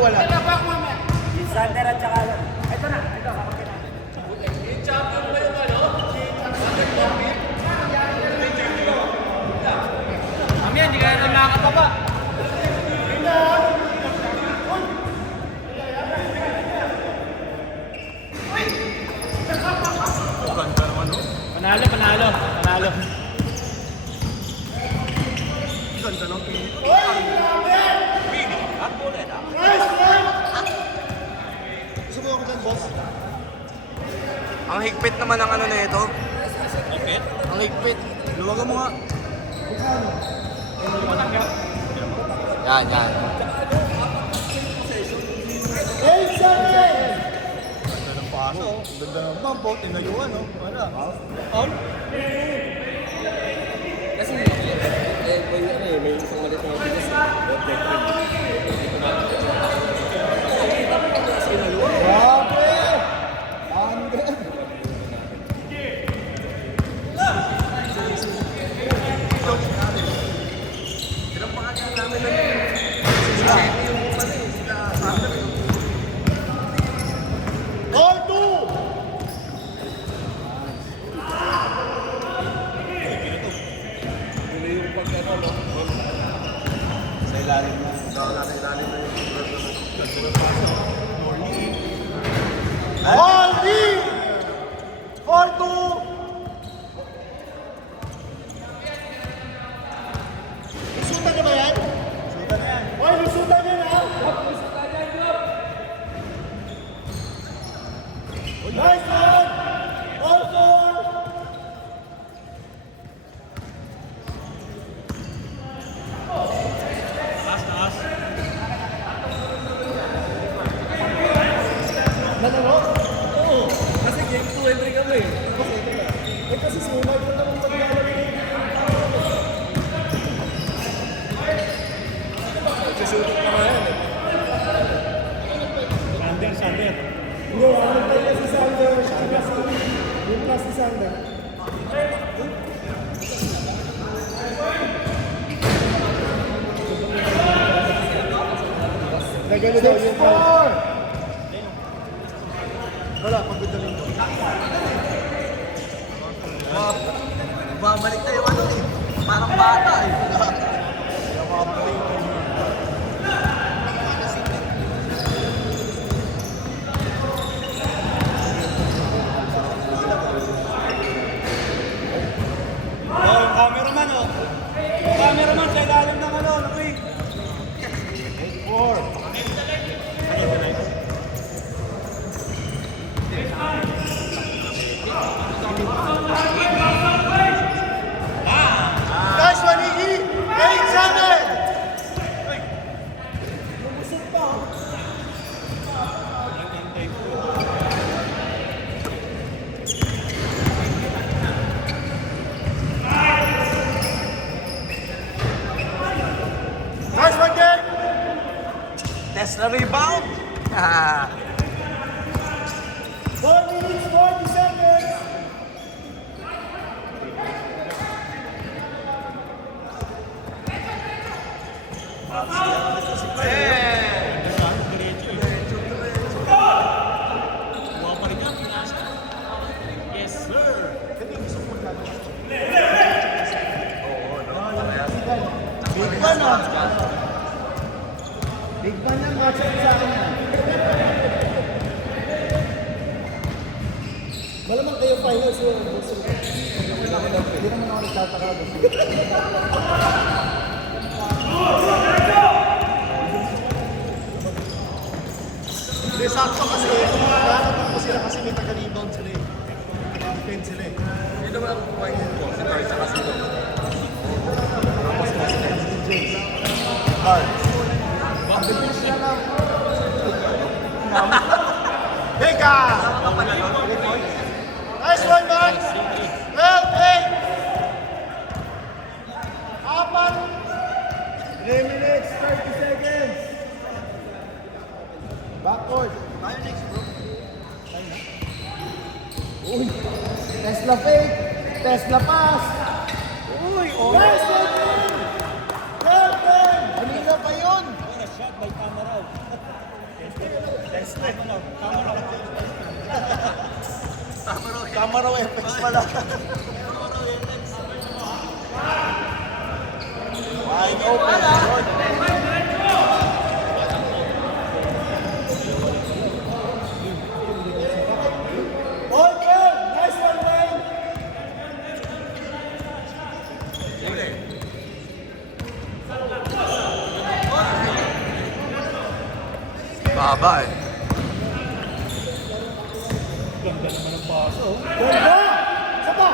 wala? Sander at saka... Ito na, ito. Yung champion ba yung ano? Kami yan, hindi ka na makakababa. Panalo. Ganda ng pili. Gusto mo ako dyan, boss? Ang higpit naman ang ano na ito. Higpit? Ang higpit. Luwagan mo nga. Yan. Ganda ng paso. Ganda ng bumpo. Tinayuan, no? Wala. All? Kasi may isang malit na bilis. Grabe! Andun! Aldi! 4-2! Lusutan na ba yan? Lusutan na yan. Oy, lusutan yan ha! Nice one! All four! Nalaro? Oo. Kasi game 2 entry kami. Kasi sumay ko naman paglalaro. Nagsusutot na nga yan eh. Sander. Hindi, ano tayo si Sander? Yung plus si Sander. Nagano daw yung power! Wala, pagbidaling ko. Babalik tayo ano eh. Parang bata eh. Yung cameraman, oh. Yung cameraman sa ilalim ng ano, Lupi. 4. Nice one, Iggy! 8-7! Lumusot pa. Nice one, Dave! Tesla rebound. 4 minutes, 40 seconds! Big Ban ah! Big Ban lang, match up sa akin yan. Malamang kayo finals yun. Hindi naman ako nagtataka. Hindi, sakto kasi. Nakakapag po sila kasi may taga-rebound sila eh. Defend sila eh. Hindi naman ako kumain ko. Si Carl sa kasino. Tapos mas James. Carl. Bakit sila lang? Teka! Nice one, man! 12-8! 3 minutes, 30 seconds! Backward! Tayo next, bro. Uy! Tesla fake! Tesla pass! Uy! Oh! Nice one! 12-10! Kanina pa yun! Shot by camera. Tama raw FX pala. Wide open. Nice one, Wayne. Baba eh. Ganda naman ang paso. Ganda! Isa pa!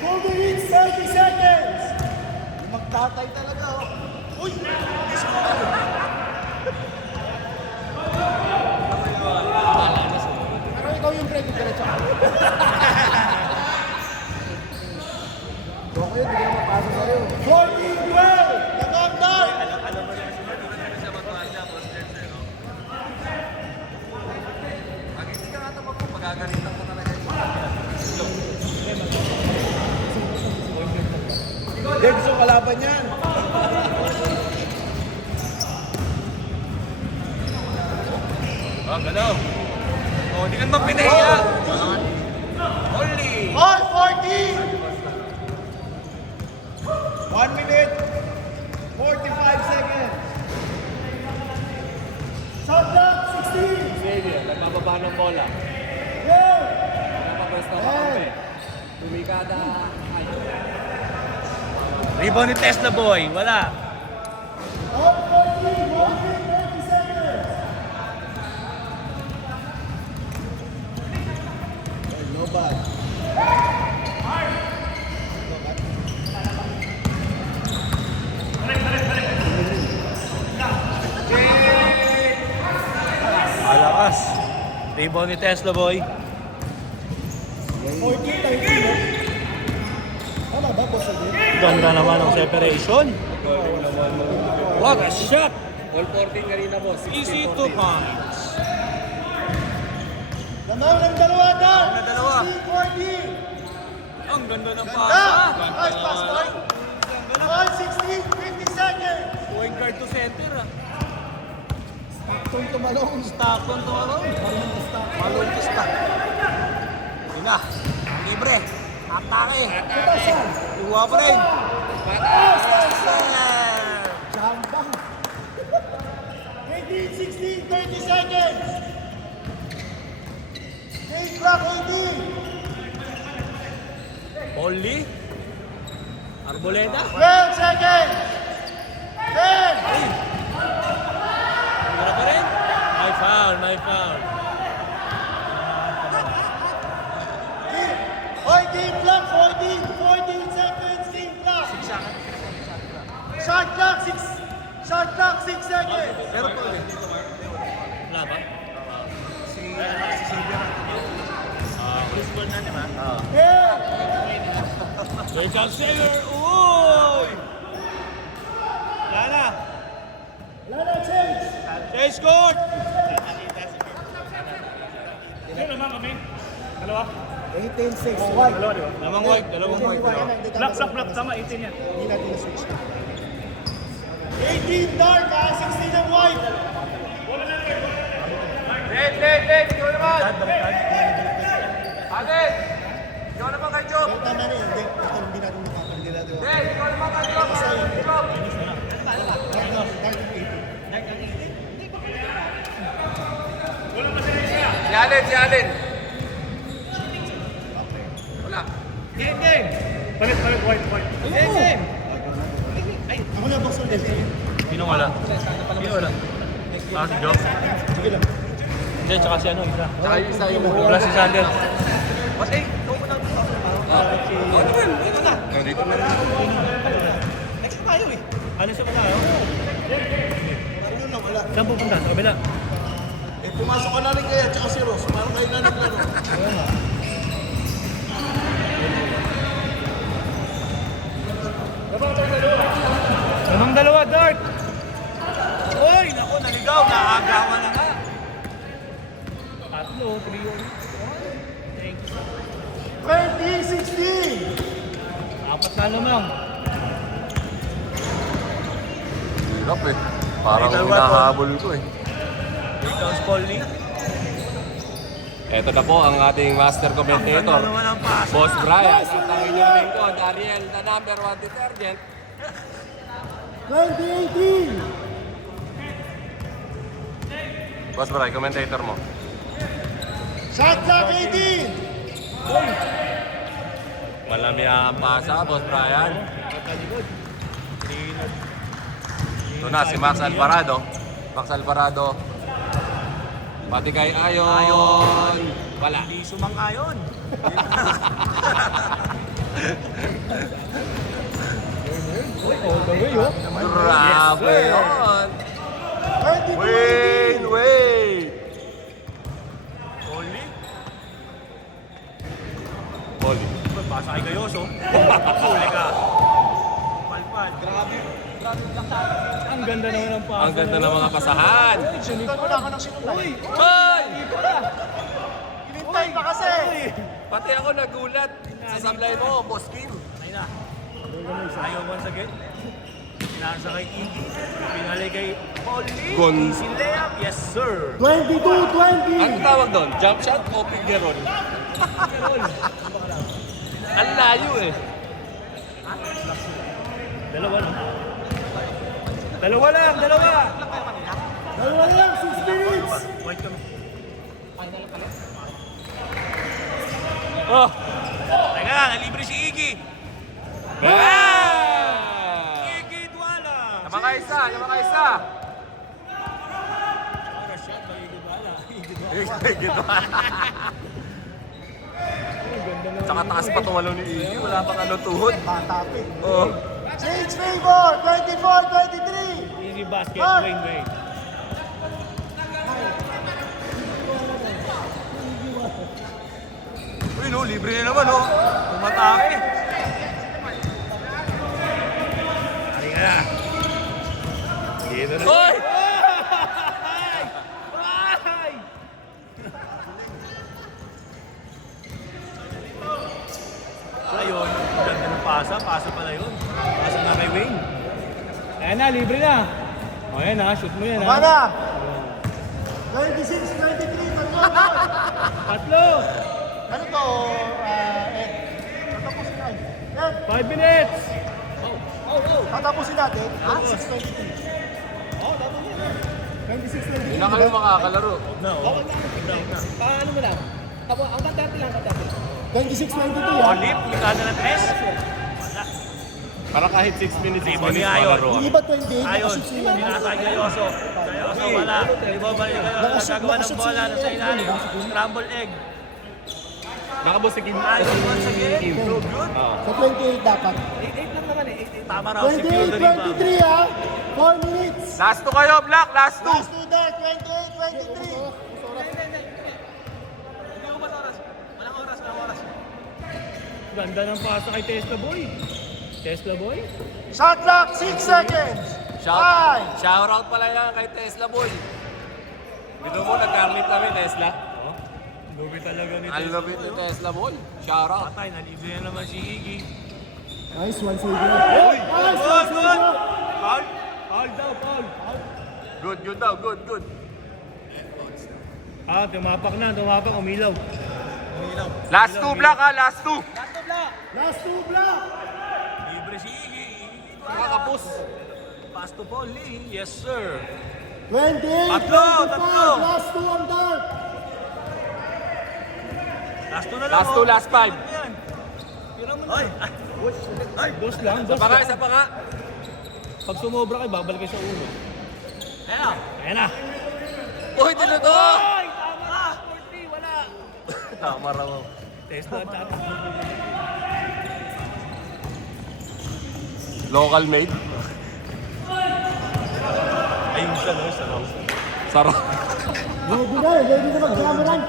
Golden Hits, 30 seconds! Magtatay talaga, oh. Uy! Pero ikaw yung break, diretso ka. Boko yun, hindi ka mapasa sa'yo. 14-12! Nagandar! Magagalitan ko talaga yun. Hindi, gusto kalaban yan. Galaw. Oh, di ka naman pinahiya. Only. All 14! 1 minute, 45 seconds. Shot clock, 16! Sige, nagpapaba ng bola. Go! Napapwesto ka kami. Bumikada. Rebound ni Tesla Boy. Wala. All 14, 1 minute, 30 seconds. No bad. Malakas. Rebound ni Tesla Boy. 14, 13. Tama ba, boss? Ganda naman ang separation. What a shot! All 14 kanina po. Easy 2 points. Ganaw ng dalawa daw. Ganaw ng dalawa. 16, 14. Ang ganda ng Ganda! Nice pass, boy. 1, 16, 50 seconds. Point guard to center ah. Stockton tumalong. Stockton to ano? Malong to stock. Yun na. Libre. Atake. Patasan. Iwa pa rin. Jambang. 18, 16, 30 seconds. Game clock, 18. Only. Arboleda. 12 seconds. 10. Wala pa rin. My foul, my foul. Hoy, game clock, 14 seconds, game clock. Shot clock, 6 seconds. Pero po ulit. Wala ba? Yeah. Richard Sager. Uy! Lana. Lana change. Chase court. Sino naman kami? Dalawa? 18-6. White. Dalawa, di ba? Dalawang white, dalawang white. Black. Tama, 18 yan. Hindi natin na-switch. 18 dark, 16 ang white. Let. Ikaw naman. Agad. Ikaw naman kay Job. Tama na yun. Hindi natin makapagdila natin. Let. Ikaw naman kay Job. Job. Si Allen. Wala. Palit, white. Ako na box ulit. Sino wala? Sino wala? Ah, si Joe? Sige lang. Hindi, tsaka si ano, isa. Saka yung isa yung Wala si Sander. What eh? Ikaw mo lang. Oh, dito na. Dito na. Next na tayo eh. Ano siya pa tayo? Ano na wala. Saan pupunta? Sa kabila? Eh, pumasok ka na rin kaya, tsaka si Ross. Parang kayo na naglaro. Anong dalawa, Dart? Uy, naku, naligaw. Nakagawa na nga. Tatlo, 3-1. 20-16. Apat na lamang. Hirap eh. Parang hinahabol ko eh. Here comes Polly. Ito na po ang ating master commentator, Ang ganda naman ang pasa. Boss Brian. At ang inyong lingkod, Ariel, the number 1 detergent. 2018! Boss Brian, commentator mo. Shot clock 18! Malami ang pasa, Boss Brian. Ito na, si Max Alvarado. Max Alvarado. Pati kay Ayon. Wala. Hindi sumang-ayon. Grabe yun. 22-18! Wait. Polly. Holy. Pasa kay Gayoso. Huli ka. Palpal. Grabe. Ang ganda naman ng pass. Ang ganda ng mga pasahan. Sinutan mo na ako ng sinutan. Hoy! Hinintay pa kasi! Pati ako nagulat sa sablay mo, Boss Kim. Ayun na. Ayaw once again. Nasa kay Iggy. Pinali kay Polly. Gon- Easy layup. Yes, sir. 22-20! Ano tawag doon? Jump shot o pigeron? Ang layo eh. Dalawa lang. Dalawa lang, dalawa. Dalawa lang, 6 minutes! Wait kami. Oh! Teka, nalibre si Iggy. Ah! Iggy Duala. Nama ka isa, nama ka isa. Para shot by Iggy Duala. Gito. Tsaka taas pa tumalo ni Iggy, wala pang ano tuhod. Matapin. Oh. Change favor! 24-23! Easy basket, Ah! Wayne Wayne. Uy, no, libre na naman, oh. Tumatake. Halika na. Dito na. Hoy! Ayun, ang ganda ng pasa. Pasa pala yun. Pasa na kay Wayne. Ayan na, libre na. O yan ha, shoot mo yan Tama ha. na! 26-23, tatlo! Tatlo. Ano to, Ed? Tatapusin natin. Ed, 5 minutes. tatapusin natin. 26-23. Oo, tama mo. 26-23. Hindi na kami makakalaro. No. Paano mo lang? Ang kantante lang, kantante. 26-22 Olip, pulikada ng tres. Para kahit 6 minutes, 6 Ibo ni minutes Ayon. malaro. Hindi ba 28? Ayun, Nakashoot sila. binasa kay Gayoso. Gayoso, wala. Ibabalik kayo. Nagagawa ng bola na sa ilalim. Scramble egg. Nakabusikin mo. Ayun, once again. Improve good. Sa 28 dapat. 8 lang naman eh. 8. Tama raw, secure the rebound. 28-23 ha. 4 minutes. Last 2 kayo, Black. Last 2. Last two there, 28-23. Ganda ng pasa kay Tesla Boy. Tesla Boy. Shot clock, 6 seconds. 5. Shout out pala yan kay Tesla Boy. Dito mo, nag-carnit kami, Tesla. Movie talaga ni Ang lupit ni Tesla Boy. Shout out. Patay, nalibre na naman si Iggy. Nice one, Savior. Good, Nice one, good. Savior. Foul. Foul daw, foul. Good, good daw. Good, good. Ah, tumapak na, tumapak, umilaw. Last 2, Black ha. Last 2. Last two block. Libre si Iggy. Nakakapus. Pass to Polly. Yes, sir. 28-25. Tatlo. Last two on dart. Last two na lang. Last 2, last 5. Ay, ay. Dos lang, Isa dos pa nga, lang. isa pa nga. Pag sumobra kayo, babalik kayo sa ulo. Ayan. Ayan na. Uy, dito to. Ay, tama na. 40, wala. Tama raw. Tesla at tata. Local made. Ayun siya, no? Sarap. Sarap. Ready na mag-jameran.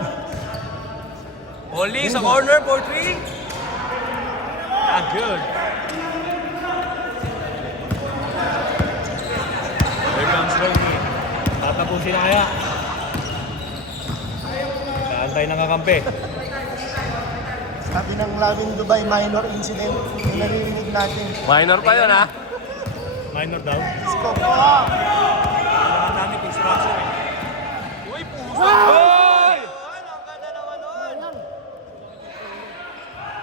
Polly sa corner for 3. Ah, good. Here comes Ronnie. Tatapusin na kaya. Naantay ng kakampi. Sabi ng Lavin Dubai, minor incident. Yung naririnig natin. Minor pa yun ha. Minor daw. Scope mo ha. gamit instruction eh. Uy, puso! Uy! Ang ganda naman nun!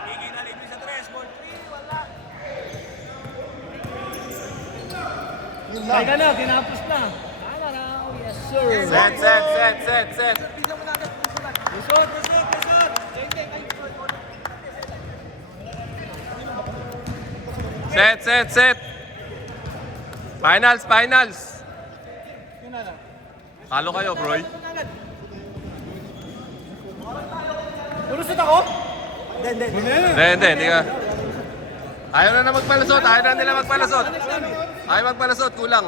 Iggy na libre sa 3, ball 3, wala. Yun lang. Teka na, tinapos na. Tama na. Oh, yes, sir. Set. Resort! Set. Finals. Talo kayo, broy. Lulusot ako? Hindi ka. Ayaw na magpalusot, ayaw na nila magpalusot. Ayaw magpalusot, kulang.